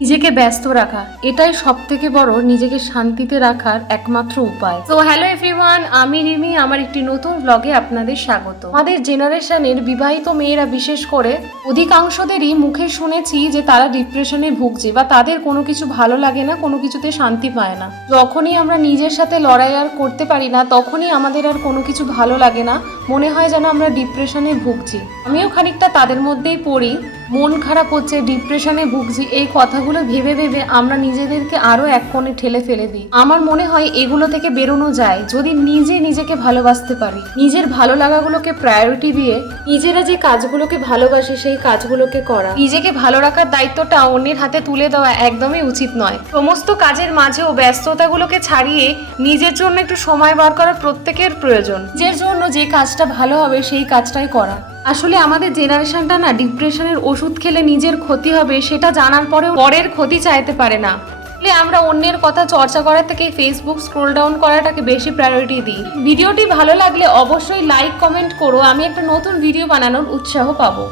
নিজেকে ব্যস্ত রাখা এটাই সবথেকে বড় নিজেকে শান্তিতে রাখার একমাত্র উপায়। তো হ্যালো এভরিওয়ান, আমি রিমি, আমার একটি নতুন ব্লগে আপনাদের স্বাগত। আমাদের জেনারেশনের বিবাহিত মেয়েরা বিশেষ করে অধিকাংশদেরই মুখে শুনেছি যে তারা ডিপ্রেশনে ভুগছে বা তাদের কোনো কিছু ভালো লাগে না, কোনো কিছুতে শান্তি পায় না। যখনই আমরা নিজের সাথে লড়াই আর করতে পারি না, তখনই আমাদের আর কোনো কিছু ভালো লাগে না, মনে হয় যেন আমরা ডিপ্রেশনে ভুগছি। আমিও খানিকটা তাদের মধ্যেই পড়ি। মন খারাপ হচ্ছে, ডিপ্রেশনে ভুগছি, এই কথাগুলো ভেবে ভেবে আমরা নিজেদেরকে আরো এক কোণে ঠেলে ফেলে দিই। আমার মনে হয় এগুলো থেকে বেরোনো যায় যদি নিজেকে ভালোবাসতে পারি, নিজের ভালো লাগাগুলোকে প্রায়োরিটি দিয়ে নিজেরা যে কাজগুলোকে ভালোবাসি সেই কাজগুলোকে করা। নিজেকে ভালো রাখার দায়িত্বটা অন্যের হাতে তুলে দেওয়া একদমই উচিত নয়। সমস্ত কাজের মাঝেও ব্যস্ততাগুলোকে ছাড়িয়ে নিজের জন্য একটু সময় বার করা প্রত্যেকের প্রয়োজন। নিজের জন্য যে কাজটা ভালো হবে সেই কাজটাই করা। আসলে আমাদের জেনারেশনটা না ডিপ্রেশনের ওষুধ খেলে নিজের ক্ষতি হবে সেটা জানার পরেও পরের ক্ষতি চাইতে পারে না। আমরা অন্যের কথা চর্চা করার থেকে ফেসবুক স্ক্রোল ডাউন করাটাকে বেশি প্রায়োরিটি দিই। ভিডিওটি ভালো লাগলে অবশ্যই লাইক কমেন্ট করো, আমি একটা নতুন ভিডিও বানানোর উৎসাহ পাবো।